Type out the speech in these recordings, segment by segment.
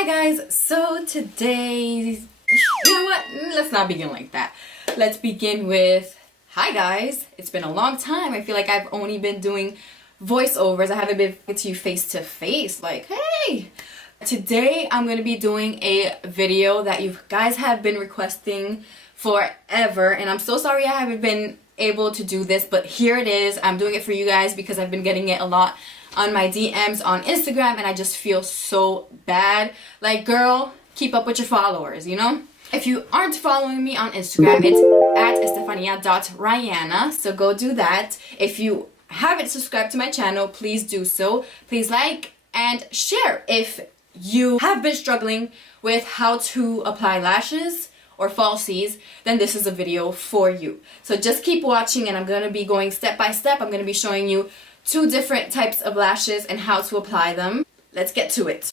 Hi guys, so today, you know what, let's not begin like that. Let's begin with, hi guys, it's been a long time. I feel like I've only been doing voiceovers. I haven't been with you face to face, like, hey! Today I'm going to be doing a video that you guys have been requesting forever, and I'm so sorry I haven't been able to do this, but here it is. I'm doing it for you guys because I've been getting it a lot on my DMs on Instagram, and I just feel so bad. Like, girl, keep up with your followers, you know? If you aren't following me on Instagram, it's at estefania.rihanna, so go do that. If you haven't subscribed to my channel, please do so. Please like and share. If you have been struggling with how to apply lashes or falsies, then this is a video for you. So just keep watching, and I'm going to be going step by step. I'm going to be showing you 2 different types of lashes and how to apply them. Let's get to it.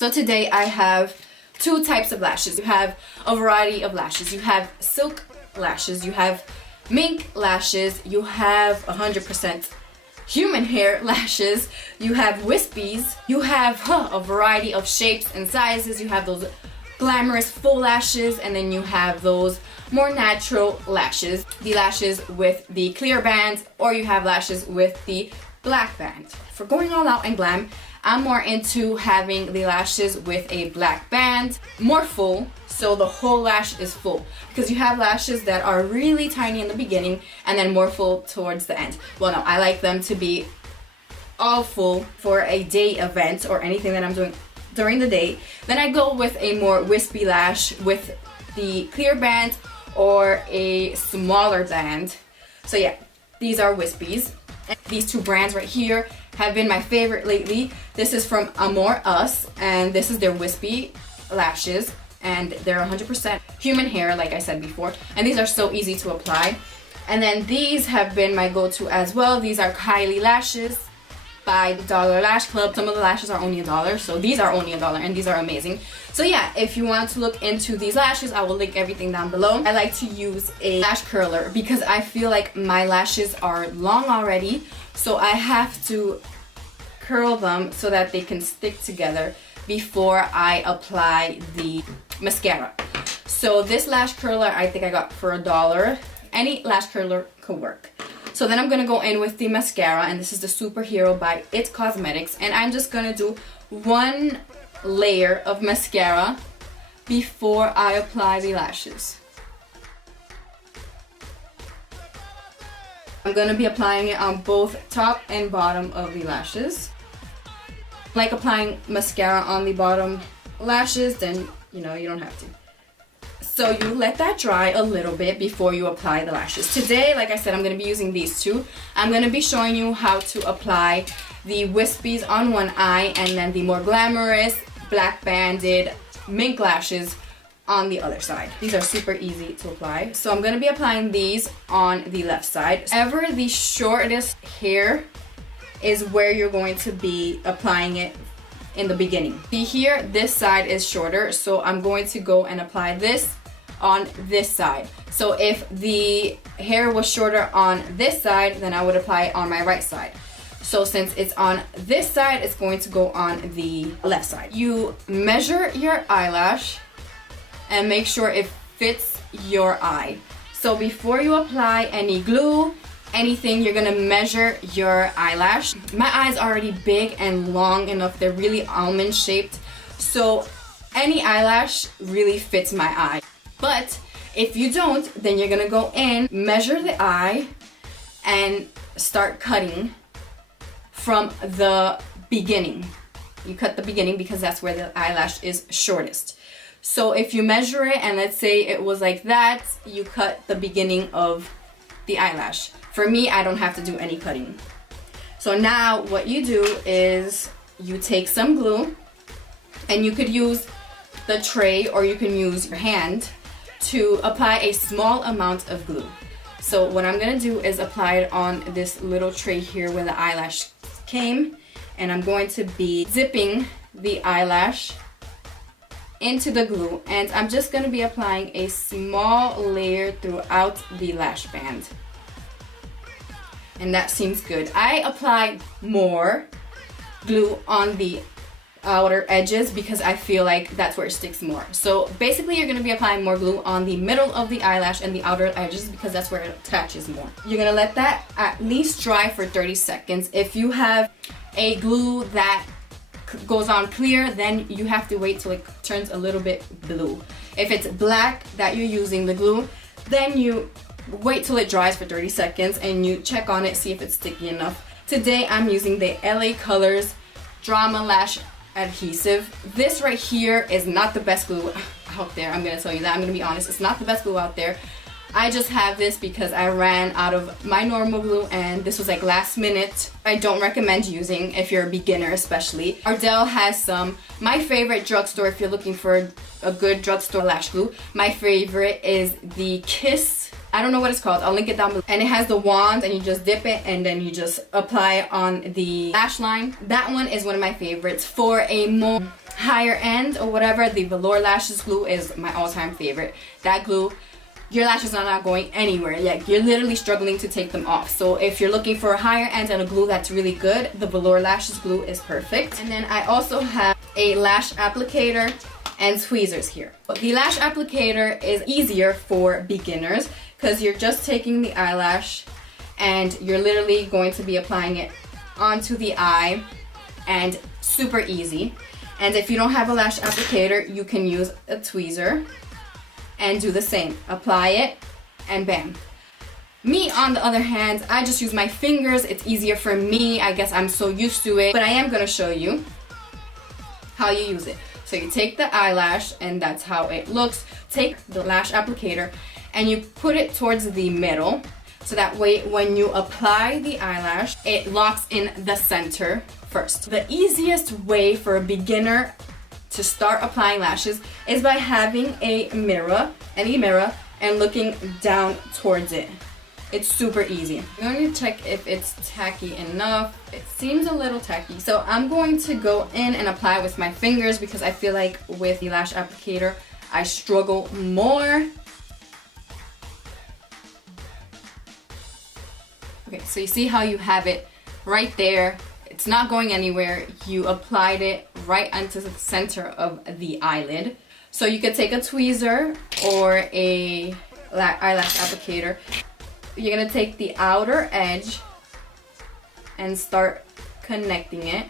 So today I have 2 types of lashes. You have a variety of lashes. You have silk lashes, you have mink lashes, you have 100% human hair lashes, you have wispies, you have a variety of shapes and sizes. You have those glamorous full lashes, and then you have those more natural lashes, the lashes with the clear band, or you have lashes with the black band. For going all out and glam, I'm more into having the lashes with a black band, more full, so the whole lash is full. Because you have lashes that are really tiny in the beginning and then more full towards the end. Well, no, I like them to be all full for a day event or anything that I'm doing during the day. Then I go with a more wispy lash with the clear band or a smaller band. So yeah, these are wispies. And these 2 brands right here have been my favorite lately. This is from Amore Us, and this is their wispy lashes, and they're 100% human hair, like I said before, and these are so easy to apply. And then these have been my go-to as well. These are Kylie lashes by the Dollar Lash Club. Some of the lashes are only $1, so these are only $1, and these are amazing. So yeah, if you want to look into these lashes, I will link everything down below. I like to use a lash curler because I feel like my lashes are long already, so I have to curl them so that they can stick together before I apply the mascara. So this lash curler I think I got for $1. Any lash curler could work. So then I'm gonna go in with the mascara, and this is the Superhero by It Cosmetics, and I'm just gonna do 1 layer of mascara before I apply the lashes. I'm gonna be applying it on both top and bottom of the lashes. Like applying mascara on the bottom lashes, then you know you don't have to. So you let that dry a little bit before you apply the lashes. Today, like I said, I'm going to be using these 2. I'm going to be showing you how to apply the wispies on one eye, and then the more glamorous black banded mink lashes on the other side. These are super easy to apply. So I'm going to be applying these on the left side. Ever the shortest hair is where you're going to be applying it in the beginning. See here, this side is shorter, so I'm going to go and apply this on this side. So if the hair was shorter on this side, then I would apply it on my right side. So since it's on this side, it's going to go on the left side. You measure your eyelash and make sure it fits your eye. So before you apply any glue, anything, you're gonna measure your eyelash. My eyes are already big and long enough. They're really almond shaped, so any eyelash really fits my eye. But if you don't, then you're gonna go in, measure the eye, and start cutting from the beginning. You cut the beginning because that's where the eyelash is shortest. So if you measure it, and let's say it was like that, you cut the beginning of the eyelash. For me, I don't have to do any cutting. So now what you do is you take some glue, and you could use the tray or you can use your hand to apply a small amount of glue. So what I'm gonna do is apply it on this little tray here where the eyelash came, and I'm going to be zipping the eyelash into the glue, and I'm just going to be applying a small layer throughout the lash band. And that seems good. I apply more glue on the outer edges because I feel like that's where it sticks more. So basically you're going to be applying more glue on the middle of the eyelash and the outer edges because that's where it attaches more. You're going to let that at least dry for 30 seconds. If you have a glue that goes on clear, then you have to wait till it turns a little bit blue. If it's black that you're using the glue, then you wait till it dries for 30 seconds and you check on it, see if it's sticky enough. Today I'm using the LA Colors Drama Lash Adhesive. This right here is not the best glue out there. I'm gonna tell you that. I'm gonna be honest, it's not the best glue out there. I just have this because I ran out of my normal glue and this was like last minute. I don't recommend using if you're a beginner especially. Ardell has some. My favorite drugstore, if you're looking for a good drugstore lash glue, my favorite is the Kiss. I don't know what it's called. I'll link it down below. And it has the wand and you just dip it and then you just apply it on the lash line. That one is one of my favorites. For a more higher end or whatever, the Velour Lashes glue is my all-time favorite. That glue, your lashes are not going anywhere. Like, you're literally struggling to take them off. So if you're looking for a higher end and a glue that's really good, the Velour Lashes glue is perfect. And then I also have a lash applicator and tweezers here. But the lash applicator is easier for beginners because you're just taking the eyelash and you're literally going to be applying it onto the eye, and super easy. And if you don't have a lash applicator, you can use a tweezer and do the same. Apply it and bam. Me, on the other hand, I just use my fingers. It's easier for me. I guess I'm so used to it. But I am gonna show you how you use it. So you take the eyelash and that's how it looks. Take the lash applicator and you put it towards the middle. So that way when you apply the eyelash, it locks in the center first. The easiest way for a beginner to start applying lashes is by having a mirror, any mirror, and looking down towards it. It's super easy. I'm going to check if it's tacky enough. It seems a little tacky. So I'm going to go in and apply it with my fingers because I feel like with the lash applicator, I struggle more. Okay, so you see how you have it right there. It's not going anywhere. You applied it right onto the center of the eyelid. So you could take a tweezer or a eyelash applicator. You're gonna take the outer edge and start connecting it.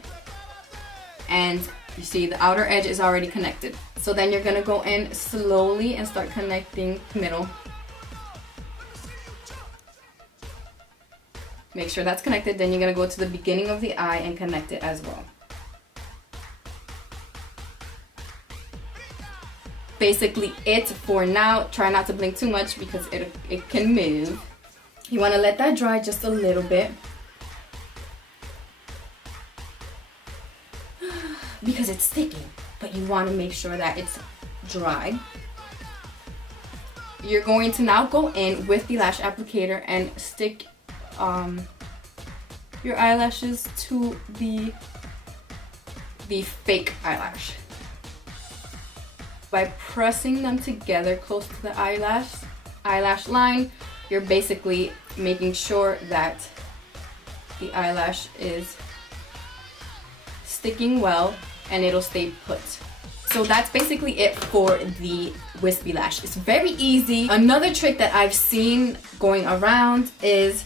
And you see the outer edge is already connected. So then you're gonna go in slowly and start connecting the middle. Make sure that's connected, then you're gonna go to the beginning of the eye and connect it as well. Basically it for now. Try not to blink too much because it can move. You wanna let that dry just a little bit. Because it's sticky, but you wanna make sure that it's dry. You're going to now go in with the lash applicator and stick your eyelashes to the fake eyelash. By pressing them together close to the eyelash line, you're basically making sure that the eyelash is sticking well and it'll stay put. So that's basically it for the wispy lash. It's very easy. Another trick that I've seen going around is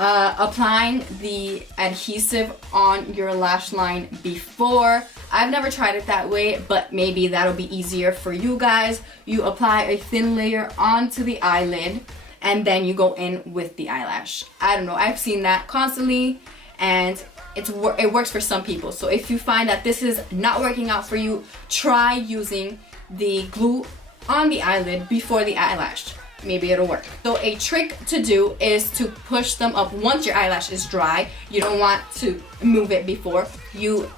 applying the adhesive on your lash line before. I've never tried it that way, but maybe that'll be easier for you guys. You apply a thin layer onto the eyelid and then you go in with the eyelash. I don't know, I've seen that constantly and it works for some people. So if you find that this is not working out for you, try using the glue on the eyelid before the eyelash. Maybe it'll work. So a trick to do is to push them up once your eyelash is dry. You don't want to move it before. You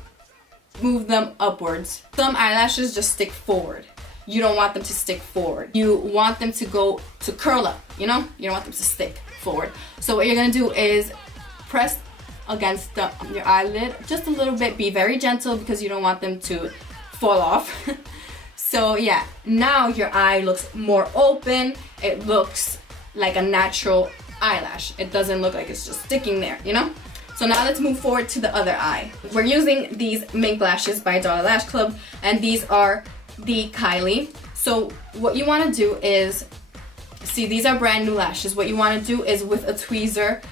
move them upwards. Some eyelashes just stick forward. You don't want them to stick forward. You want them to go to curl up, you know? You don't want them to stick forward. So what you're gonna do is press against your eyelid just a little bit. Be very gentle because you don't want them to fall off. So yeah, now your eye looks more open. It looks like a natural eyelash. It doesn't look like it's just sticking there, you know? So now let's move forward to the other eye. We're using these Mink lashes by Dollar Lash Club, and these are the Kylie. So what you want to do is, see, these are brand new lashes. What you want to do is with a tweezer,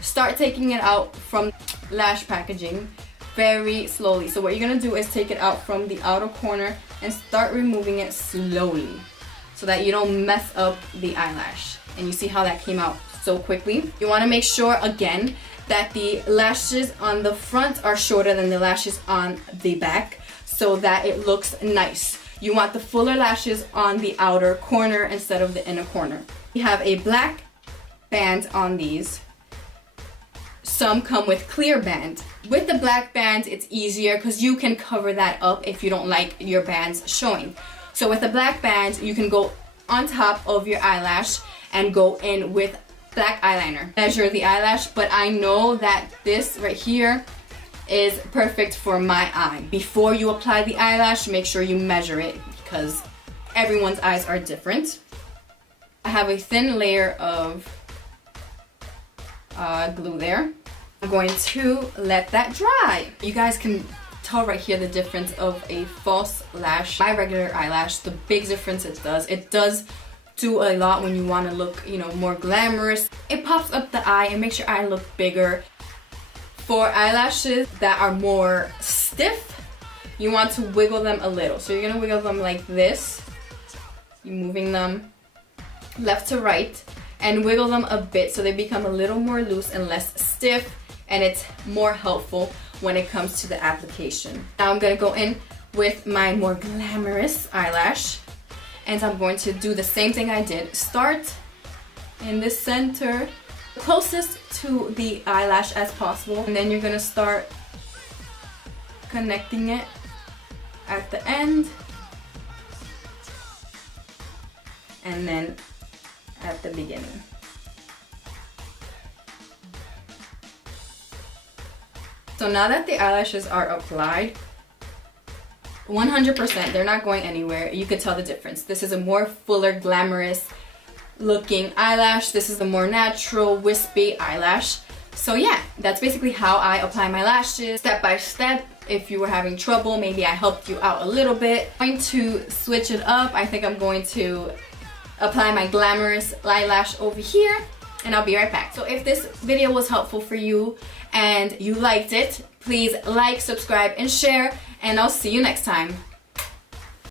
start taking it out from lash packaging very slowly. So what you're going to do is take it out from the outer corner and start removing it slowly so that you don't mess up the eyelash. And you see how that came out so quickly. You want to make sure, again, that the lashes on the front are shorter than the lashes on the back so that it looks nice. You want the fuller lashes on the outer corner instead of the inner corner. We have a black band on these. Some come with clear band. With the black band, it's easier because you can cover that up if you don't like your bands showing. So with the black band, you can go on top of your eyelash and go in with black eyeliner. Measure the eyelash, but I know that this right here is perfect for my eye. Before you apply the eyelash, make sure you measure it because everyone's eyes are different. I have a thin layer of glue there. I'm going to let that dry. You guys can tell right here the difference of a false lash, my regular eyelash, the big difference it does do a lot when you want to look, you know, more glamorous. It pops up the eye and makes your eye look bigger. For eyelashes that are more stiff, you want to wiggle them a little. So you're gonna wiggle them like this. You're moving them left to right and wiggle them a bit so they become a little more loose and less stiff, and it's more helpful when it comes to the application. Now I'm gonna go in with my more glamorous eyelash, and I'm going to do the same thing I did. Start in the center, closest to the eyelash as possible, and then you're gonna start connecting it at the end, and then at the beginning. So now that the eyelashes are applied, 100%, they're not going anywhere. You could tell the difference. This is a more fuller, glamorous looking eyelash. This is a more natural, wispy eyelash. So yeah, that's basically how I apply my lashes, step by step. If you were having trouble, maybe I helped you out a little bit. I'm going to switch it up. I think I'm going to apply my glamorous eyelash over here, and I'll be right back. So if this video was helpful for you and you liked it, please like, subscribe, and share, and I'll see you next time.